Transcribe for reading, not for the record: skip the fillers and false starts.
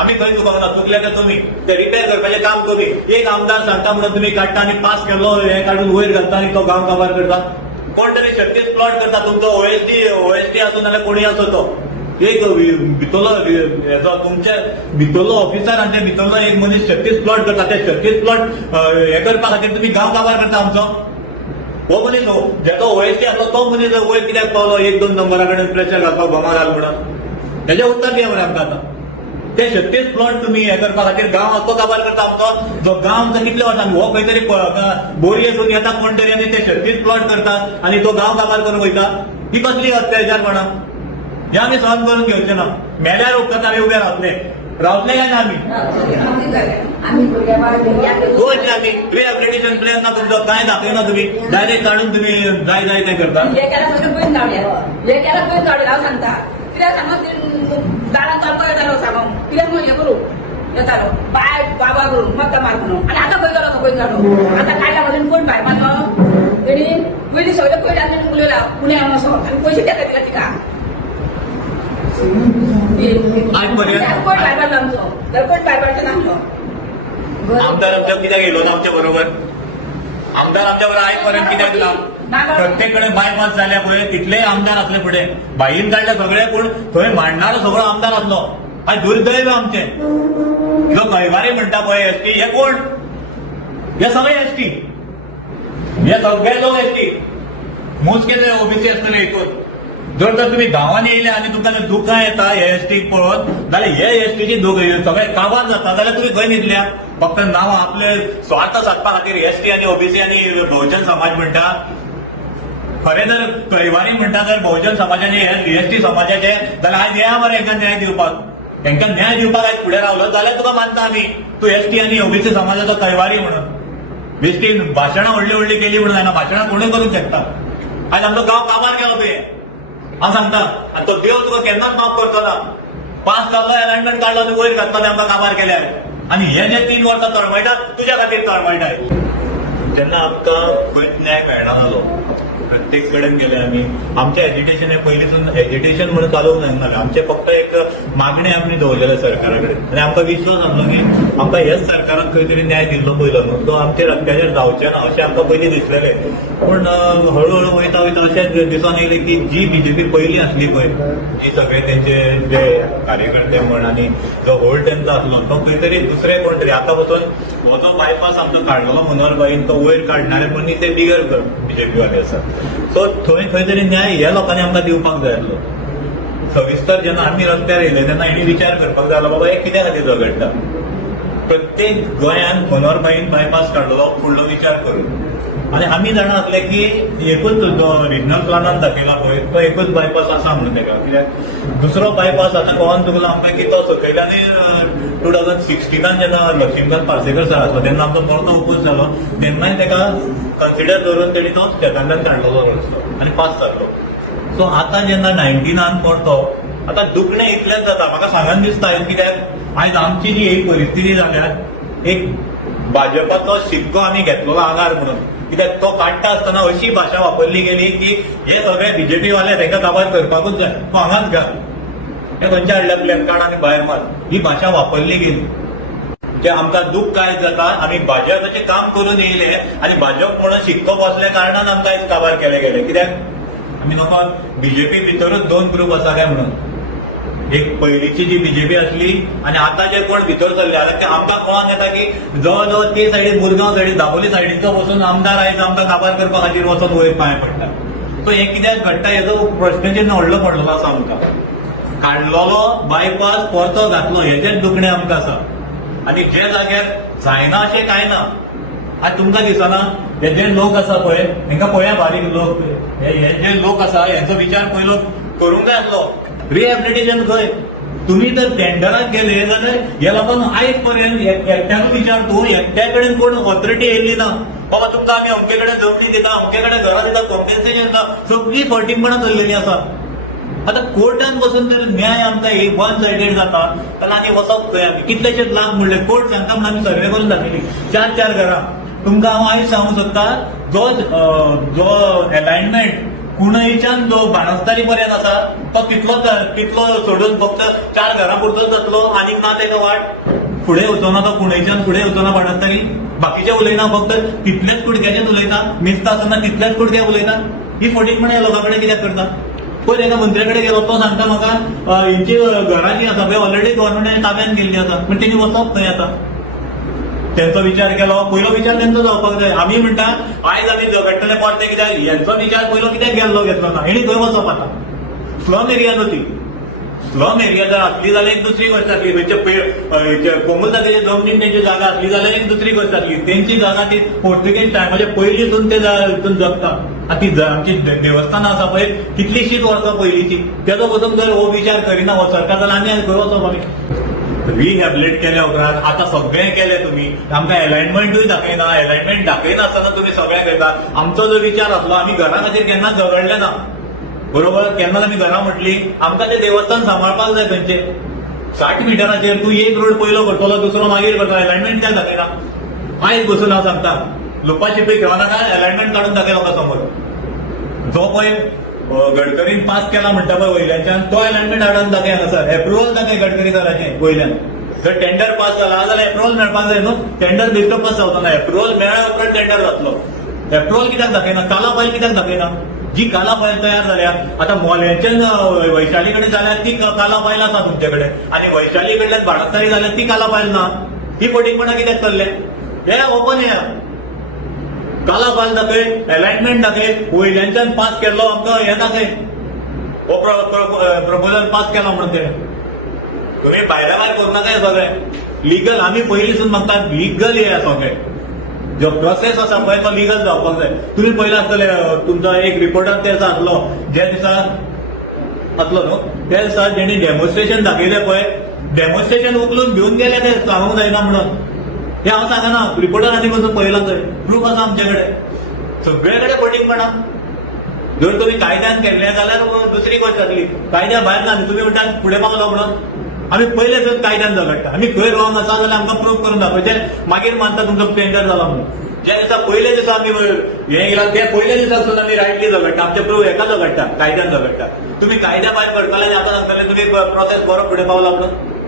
आम्ही खंय चुकवना, चुकले तर तुम्ही ते रिपेअर करपाचें काम कमी. एक आमदार सांगता म्हणून तुम्ही काडटा आणि पास केलो हे काढून वयर घालता आणि तो गांव काबार करता. कोण तरी 36 प्लॉट करता, तुमचो ओएसटी असो नाल्यार कोणी असो तो एक भितरलो तुमचे भितरलो ऑफिसर आणि ते भितरलो एक मनीस 36 प्लॉट करता. ते 36 प्लॉट हे करपा खातीर तुम्ही गांव काबार करता आमचो. हो मनीस जेचो ओएसटी आसलो तो मनीस वयर कित्याक पावलो 1-2 नंबरा कडेन प्रेशर घालपाक बोमा घाल म्हणून. तेजें उत्तर दिया मरे आमकां आतां. ते 36 प्लॉट तुम्ही हे करपा खातीर गांव असो काबार करता आमचो. जो गांव आमचा कितले वर्सांनी हो खंय तरी बोरी असून येता कोण तरी आनी ते 36 प्लॉट करतात आणि तो गांव काबार करून वयता. ही कसली अत्याचारपणा हे आम्ही सहन करून घेवचे ना. मेल्यार उपरांत आम्ही उभे रावतले काय ना आम्ही गोंयचे आम्ही रिहॅबिलिटेशन प्लॅन ना तुमचो कांय दाखयना. तुम्ही डायरेक्ट काढून तुम्ही जाय जाय ते करता. हांव सांगता कित्याक समज दारान चलपा येतालो सांगून कित्याक मग हे करू येतालो बाय बाबा करून मत्ता मार म्हणून. आनी आतां खंय गेलो खंय जालो आतां काडल्या मदीं कोण भाय मारलो तेणी पयलीं सगळे पयलीं आमी उलयला पुण्याक वचोन आनी पयशे तेका दिला तिका कोण भाय मारलो आमचो जाल्यार कोण भाय मारचो ना आमचो. आमदार आमच्या कित्याक येयलो ना आमच्या बरोबर. आमदार आमच्या बरोबर आयज पर्यंत कित्याक ना. प्रत्येक कडेन बायपास जाल्या पळय तितले आमदार असले फुडें. बाईन काडले सगळे पूण थंय मांडणारो सगळो आमदार आसलो. आयज दुर्दैव आमचे जो कैवारी म्हणटा पळय एसटी हे कोण. हे सगळे एसटी, हे सगळे लोक एसटी. मोजके ते ओबीसी आसतले हितून. जर तर तुम्ही गांवांनी येयले आनी तुमकां जर दुकां येता हे एसटीक पळोवन जाल्यार हे एसटीची सगळे काबार जाता जाल्यार तुम्ही खंय न्हिदल्या. फक्त नांव आपले स्वार्थ साधपा खातीर एसटी आनी ओबीसी आनी बहुजन समाज म्हणटा. खरें जर कैवारी म्हणटा जर बहुजन समाजाचे हे एसटी समाजाचे जाल्यार आयज या मरे हांकां न्याय दिवपाक. हांकां न्याय दिवपाक आयज फुडें रावलो जाल्यार तुका मानता आमी तूं एसटी आनी ओबीसी समाजाचो कैवारी म्हणून. बेश्टी भाशणां व्हडली केली म्हणून जायना. भाशणां कोणूय करूंक शकता. आयज आमचो गांव काबार केलो तुवें हांव सांगता. आनी तो देव तुका केन्नाच माफ करचो ना. पास जाल्लो अलायनमेंट काडलो आनी वयर घातलो आमकां काबार केल्यार. आनी हे जे 3 वर्सां तळमळटा तुज्या खातीर तळमळटाय. तेन्ना आमकां खंयच न्याय मेळनालो. प्रत्येक कडेन गेले आमी. आमचें एजिटेशन हे पयलींसून एजिटेशन म्हणून चालूंक नासलें. आमचे फक्त एक मागणी आमी दवरलेले सरकारा कडेन आनी आमकां विश्वास आसलो की आमकां हेच सरकारान खंय तरी न्याय दिल्लो पयलो न्हू. तो आमचेर अत्याचार जावचे ना अशें आमकां पयलीं दिसलेलें. पूण हळू वयता वयता अशें दिसून येयलें की जी बीजेपी पयलीं आसली पळय जी सगळे तेंचे जे कार्यकर्ते म्हण आनी जो होल्ड तेंचो आसलो तो खंय तरी दुसरे कोण तरी आतां पसून हो जो बायपास आमचो काडलेलो मनोहरबाईन तो वयर काडणारे मनीस ते बिगर बीजेपी वाले आसात. सो थंय खंय तरी न्याय ह्या लोकांनी आमकां दिवपाक जाय आसलो. सविस्तर जेन्ना आमी रस्त्यार येयले तेन्ना हेणी विचार करपाक जाय आसलो बाबा हे कित्या खातीर झगडटा. प्रत्येक गोंयांत मनोहरबाईन बायपास काडलेलो फुडलो विचार करून. आनी आमी जाणा आसले की एकूच रिजनल प्लानान दाखयला पळय तो एकूच बायपास आसा म्हणून तेका. कित्याक दुसरो बायपास आतां कळोन चुकलो आमकां की तो सकयल्यानी 2016 जेन्ना लक्ष्मीकांत पार्सेकर सर आसलो तेन्ना आमचो परतो ओपोज जालो तेन्नाय तेका कन्सिडर करून तेणी तो स्टेटांतल्यान काडलेलो रस्तो आनी पास जाल्लो. सो आतां जेन्ना 19 परतो आतां दुखणें इतलेंच जाता. म्हाका सांगन दिसता कित्याक आयज आमची जी ही परिस्थिती जाल्यार एक भाजपाचो शिक्को आमी घेतलेलो आगार म्हणून. कित्याक तो काडटा आसतना अशी भाशा वापरली गेली की हे सगळे बीजेपी वाले तांकां काबार करपाकूच जाय. तो हांगाच घाल हे खंयच्या हाडल्या प्लॅन कार्ड आनी भायर मार ही भाशा वापरली गेली. जे आमकां दूख काय जाता आमी भाजपाचें काम करून येयले आनी भाजप म्हणून शिक्को बसल्या कारणान आमकां आयज काबार केले गेले. कित्याक आमी नोको बीजेपी भितरूच 2 ग्रूप आसा काय म्हणून. एक पयलींची जी बीजेपी आसली आनी आतां जे कोण भितर सरले आतां ते आमकां कळोन येता की जवळ जवळ ते सायडीन मुरगांव सायडीन दाबोली सायडीचो वचून आमदार आयज आमकां काबार करपा खातीर वचून वयर पांय पडटा. सो हे कित्याक घडटा हेजो प्रश्नचिन्ह व्हडलो पडलेलो आसा आमकां. काडलेलो बायपास परतो घातलो हेजेच दुखणें आमकां आसा. आनी जे जाग्यार जायना अशें कांय ना. आज तुमकां दिसना हे जे लोक आसा पळय हांकां पळया बारीक लोक हे जे लोक आसा हेंचो विचार पयलो करूंक जाय आसलो. रिहॅबिलिटेशन खंय. तुम्ही जर टेंडराक गेले जाल्यार ह्या लोकांक आयज पर्यंत एकट्याक विचार तूं एकट्या कडेन कोण ऑथॉरिटी येयल्ली ना. बाबा तुमकां आमी अमके कडेन जमनी दिता अमके कडेन घरां दिता कॉम्पेन्सेशन दिता. सगळी फटींगपणां चल्लेलीं आसा. आतां कोर्टान बसून जर न्याय आमकां एक 1 सायडेड जाता जाल्यार आनी वचप खंय आमी. कितलेशेच लाख म्हणले कोर्ट सांगता म्हणून आमी सर्वे करून दाखयली 4 घरां. तुमकां हांव आयज सांगूंक सोदता जो अलायनमेंट कुणयच्यान जो बाणस्तारी पर्यंत आसा तो तितलो सोडून फक्त 4 घरां जातलो आनीक ना तेका वाट फुडें वचोना तो कुणयच्यान फुडें वचोना बाणस्तारी बाकीचे उलयना फक्त तितलेच कुडक्याचेच उलयता मिसता आसतना तितलेच कुडक्या उलयता ही फटीकपणां ह्या लोकां कडेन कित्याक करता पयर एका मंत्र्या कडेन गेलो तो सांगता म्हाका हेंची घरां जी आसा पळय ऑलरेडी गव्हर्नमेंटान ताब्यात गेल्ली आसा पण तेणी वचप खंय आता त्यांचा विचार केलो पयलो विचार त्यांचो जावपाक जाय आमी म्हणटा आयज आमी झगडटले पडटे कित्याक यांचो विचार पयलो कित्याक घेतलो ना हेणी खंय वचप आता स्लम एरिया न्हू ती स्लम एरिया जर असली जाल्यार एक दुसरी गोष्ट जातली कोमल जागेच्या जमनीन तेंची जागा असली जाल्यार एक दुसरी गोष्ट जातली तेंची जागा ती पोर्तुगेज टायमाच्या पयलींसून ते हितून जगता ती आमची देवस्थानां आसा पळय कितलीशींच वर्सां पयलींची तेजो बसून जर हो विचार करिना हो सरकार जाल्यार आमी खंय वचप आमी रिहॅबिलिट केल्या उपरांत आता सगळें केलें तुमी आमकां अलायनमेंटूय दाखयना अलायनमेंट दाखयना आसतना तुमी सगळें करता आमचो जो विचार आसलो आमी घरा खातीर केन्नाच झगडले ना बरोबर केन्नाच आमी घरा म्हटली आमकां तें देवस्थान सांबाळपाक जाय खंयचे 60 मिटराचेर तूं एक रोड पयलो करतलो दुसरो मागीर करतलो अलायनमेंट कित्याक दाखयना आयज बसून हांव सांगता लुपाछिपी खेळनाका अलायनमेंट काडून दाखय लोकां समोर जो पळय गडकरीन पास केला म्हणटा पळय वयल्याच्यान तो अलायनमेंट हाडून दाखय हांगासर एप्रुवल दाखय गडकरी सराचें वयल्यान जर टेंडर पास जाला जाल्यार एप्रुवल मेळपाक जाय न्हू टेंडर बेश्टो पास जावचो एप्रुवल मेळ्ळ्या उपरांत टेंडर जातलो एप्रुवल कित्याक दाखयना काला फायल कित्याक दाखयना जी काला फायल तयार जाल्या आता मोल्याच्यान वैशाली कडेन जाल्यार ती काला फायल आसा तुमचे कडेन आनी वैशाली कडल्यान बाणस्तारी जाल्यार ती काला फायल ना ती फटीकपणां कित्याक चल्ले हे ओपन या काला फायल दाखय अलायनमेंट दाखय वयल्याच्यान पास केल्लो आमकां हें दाखय हो प्रपोजल पास केला म्हणून ते तुम्ही भायल्या भायर करू नाका हें सगळें लिगल आमी पयलींसून मागता लिगल हे सगळें जो प्रोसेस आसा पळय तो लिगल जावपाक जाय तुमी पयलें आसतले तुमचो एक रिपोर्टर ते दिसा आसलो ज्या दिसा आसलो न्हू त्या दिसा जेणी डेमॉन्स्ट्रेशन दाखयलें पळय डेमॉन्स्ट्रेशन उखलून घेवन गेले ते सांगूंक जायना म्हणून हे हांव सांगना रिपोर्टरांनी बसून पळयलां थंय प्रूफ आसा आमचे कडेन सगळे कडेन फटीकपणां जर तुम्ही कायद्यान केल्लें जाल्यार दुसरी गोष्ट जातली कायद्या भायर ना तुम्ही म्हणटा फुडें पावलो म्हणून आमी पयले जर कायद्यान झगडटा आमी खंय रॉंग आसा जाल्यार आमकां प्रूफ करून दाखोवचें मागीर मानता तुमचो टेंडर जाला म्हणून ज्या दिसा पयले दिसा आमी हें गेला ते पयले दिसासून आमी रायटली झगडटा आमचे प्रूफ हेका झगडटा कायद्यान झगडटा तुम्ही कायद्या भायर करताले आतां सांगताले तुमी प्रोसेस बरो फुडें पावला म्हणून